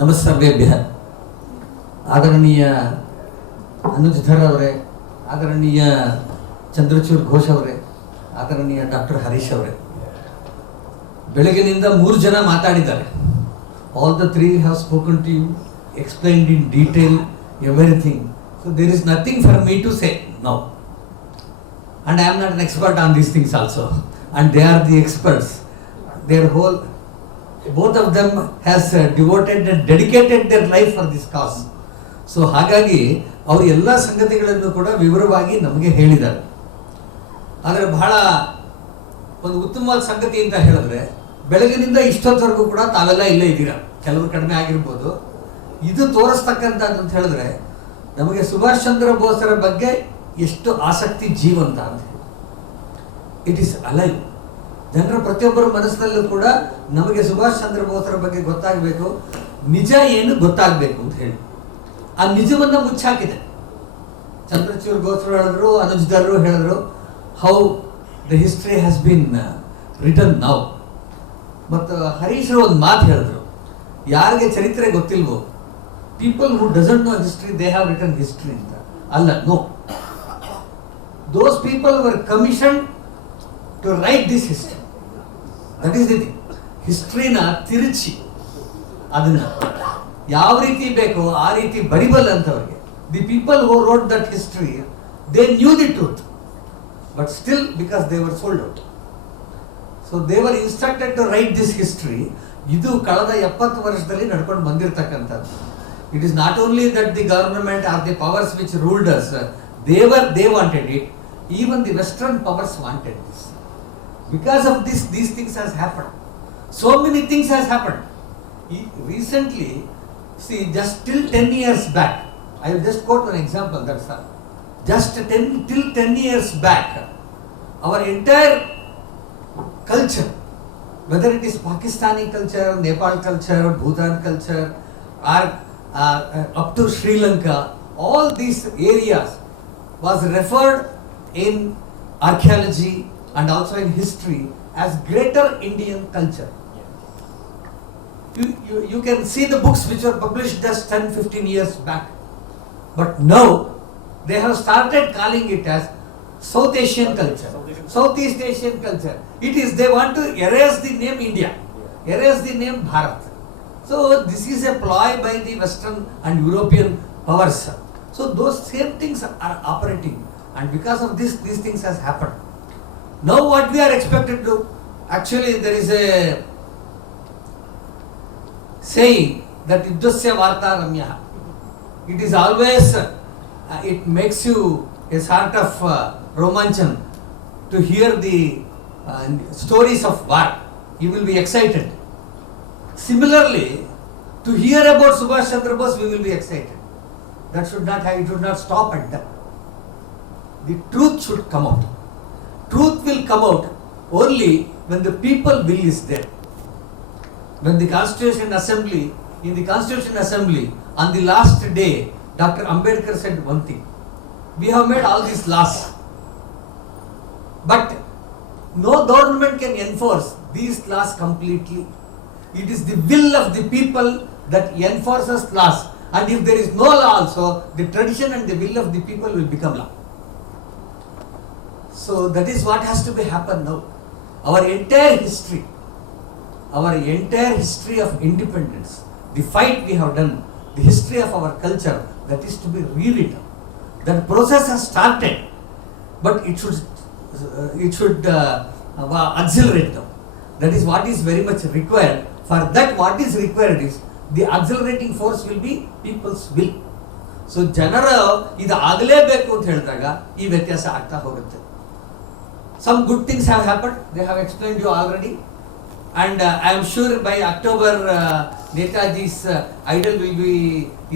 ನಮಸ್ಸರ್ವೇಭ್ಯಃ. ಆದರಣೀಯ ಅನುಜ್ಧರ್ ಅವರೇ, ಆದರಣೀಯ ಚಂದ್ರಚೂರ್ ಘೋಷ್ ಅವರೇ, ಆದರಣೀಯ ಡಾಕ್ಟರ್ ಹರೀಶ್ ಅವರೇ, ಬೆಳಗಿನಿಂದ 3 ಜನ ಮಾತಾಡಿದ್ದಾರೆ. All the 3 have spoken to you, explained in detail everything. So there is nothing for me to say now. And I am not an expert on these things also. And they are the experts. Both of them has devoted and dedicated their life for this cause. So ಹಾಗಾಗಿ ಅವರು ಎಲ್ಲ ಸಂಗತಿಗಳನ್ನು ಕೂಡ ವಿವರವಾಗಿ ನಮಗೆ ಹೇಳಿದ್ದಾರೆ. ಆದರೆ ಬಹಳ ಒಂದು ಉತ್ತಮವಾದ ಸಂಗತಿ ಅಂತ ಹೇಳಿದ್ರೆ, ಬೆಳಗಿನಿಂದ ಇಷ್ಟೊತ್ತವರೆಗೂ ಕೂಡ ತಾವೆಲ್ಲ ಇಲ್ಲೇ ಇದ್ದೀರಾ. ಕೆಲವರು ಕಡಿಮೆ ಆಗಿರ್ಬೋದು. ಇದು ತೋರಿಸ್ತಕ್ಕಂಥದ್ದು ಅಂತ ಹೇಳಿದ್ರೆ, ನಮಗೆ ಸುಭಾಷ್ ಚಂದ್ರ ಬೋಸರ ಬಗ್ಗೆ ಎಷ್ಟು ಆಸಕ್ತಿ ಜೀವಂತ ಅಂತ ಹೇಳಿ. It is alive. ಜನರ ಪ್ರತಿಯೊಬ್ಬರ ಮನಸ್ಸಿನಲ್ಲೂ ಕೂಡ ನಮಗೆ ಸುಭಾಷ್ ಚಂದ್ರ ಬೋಸರ ಬಗ್ಗೆ ಗೊತ್ತಾಗಬೇಕು, ನಿಜ ಏನು ಗೊತ್ತಾಗಬೇಕು ಅಂತ ಹೇಳಿ. ಆ ನಿಜವನ್ನು ಮುಚ್ಚಾಕಿದೆ. ಚಂದ್ರಚೂರ್ ಗೋಸ್ಕರ ಹೇಳಿದ್ರು, ಅನುಜ್ಧರು ಹೇಳಿದ್ರು, how the history has been return now. ಮತ್ತು ಹರೀಶ್ ಒಂದು ಮಾತು ಹೇಳಿದ್ರು, ಯಾರಿಗೆ ಚರಿತ್ರೆ ಗೊತ್ತಿಲ್ವೋ, people who doesn't know history they have return history ಅಂತ. ಅಲ್ಲ, no, those people were commission to write this history. That is the thing. ಹಿಸ್ಟ್ರಿನ ತಿರುಚಿ ಅದನ್ನ ಯಾವ ರೀತಿ ಬೇಕೋ ಆ ರೀತಿ ಬರಿಬಲ್ಲಂಥವ್ರಿಗೆ. The people who wrote that history, they knew the truth, but still because they were sold out. So they were instructed to write this history. ಇದು ಕಳೆದ 70 ವರ್ಷದಲ್ಲಿ ನಡ್ಕೊಂಡು ಬಂದಿರತಕ್ಕಂಥದ್ದು. It is not only that the government or the powers which ruled us, they wanted it. Even the Western powers wanted this. Because of this, these things has happened. So many things has happened. Recently, see, just till 10 years back, I will just quote one example, that's all. Just till 10 years back, our entire culture, whether it is Pakistani culture, Nepal culture, Bhutan culture, or up to Sri Lanka, all these areas was referred in archaeology and also in history as greater Indian culture. You can see the books which were published just 10-15 years back. But now they have started calling it as South Asian culture, Southeast Asian culture. It is, they want to erase the name India, erase the name Bharat. So this is a ploy by the Western and European powers. So those same things are operating, and because of this, these things has happened. Now what we are expected to, actually there is a saying that Yuddhasya Varta Ramya. It is always, it makes you a sort of romanchan to hear the stories of war. You will be excited. Similarly, to hear about Subhas Chandra Bose, we will be excited. That should not have, it should not stop at that. The truth should come out. Truth will come out only when the people will is there. When the Constitution Assembly, in the Constitution Assembly, on the last day, Dr. Ambedkar said one thing: we have made all these laws, but no government can enforce these laws completely. It is the will of the people that enforces laws. And if there is no law also, the tradition and the will of the people will become law. So that is what has to be happen now. Our entire history of independence, the fight we have done, the history of our culture, that is to be rewritten. That process has started, but it should accelerate now. That is what is very much required. For that, what is required is the accelerating force will be people's will. So ಜನರು ಇದು ಆಗಲೇಬೇಕು ಅಂತ ಹೇಳಿದಾಗ ಈ ವ್ಯತ್ಯಾಸ ಆಗ್ತಾ ಹೋಗುತ್ತೆ. Some good things have happened. They have explained you already, and I am sure by October Netaji's idol will be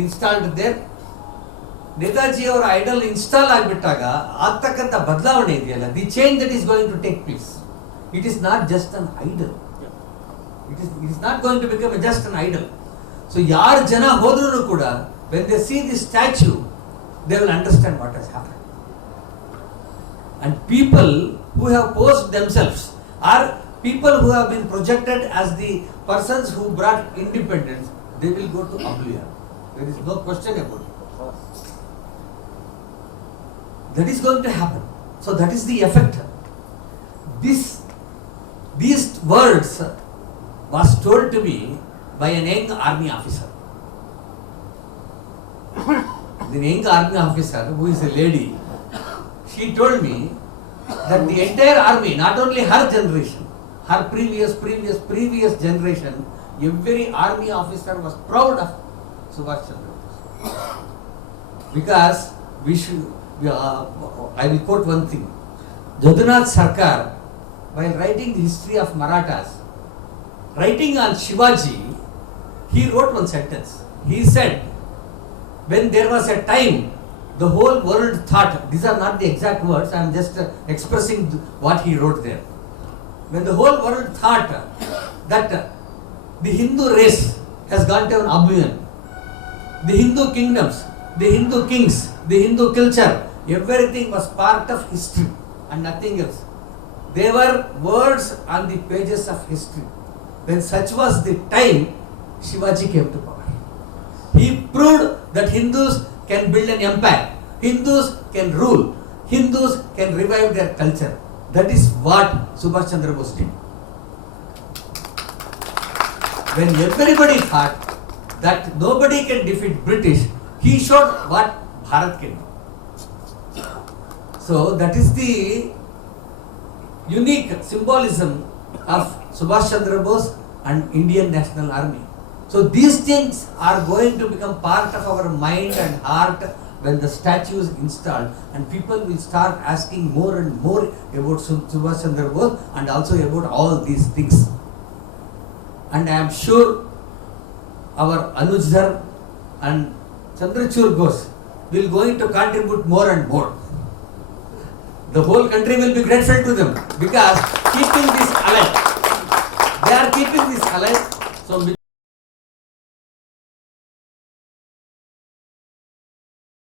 installed there. Netaji ಅವರ idol install ಆಗಿಬಿಟ್ಟಾಗ ಆಗ್ತಕ್ಕಂಥ ಬದಲಾವಣೆ ಇದೆಯಲ್ಲ, the change that is going to take place, it is not just an idol. It is not going to become just an idol. So ಯಾರು ಜನ ಹೋದ್ರೂ ಕೂಡ, when they see this statue, they will understand what has happened. And people who have posed themselves are people who have been projected as the persons who brought independence they will go to oblivion. There is no question about it. That is going to happen. So that is the effect. These words was told to me by an young army officer. The young army officer, who is a lady, she told me that the entire army, not only her generation, her previous generation, every army officer was proud of Subhas Chandra Bose. Because I will quote one thing. Jadunath Sarkar, while writing the history of Marathas, writing on Shivaji, he wrote one sentence. He said, when there was a time, the whole world thought, these are not the exact words, I am just expressing what he wrote there. When the whole world thought that the Hindu race has gone to an oblivion, the Hindu kingdoms, the Hindu kings, the Hindu culture, everything was part of history and nothing else. They were words on the pages of history. When such was the time, Shivaji came to power. He proved that Hindus can build an empire, Hindus can rule, Hindus can revive their culture. That is what Subhas Chandra Bose did. When everybody thought that nobody can defeat British, he showed what Bharat can do. So that is the unique symbolism of Subhas Chandra Bose and Indian National Army. So these things are going to become part of our mind and heart when the statue is installed, and people will start asking more and more about Subhas Chandra Bose and also about all these things. And I am sure our Anujdhar and Chandrachur Ghosh will going to contribute more and more. The whole country will be grateful to them because keeping this alive. They are keeping this alive. So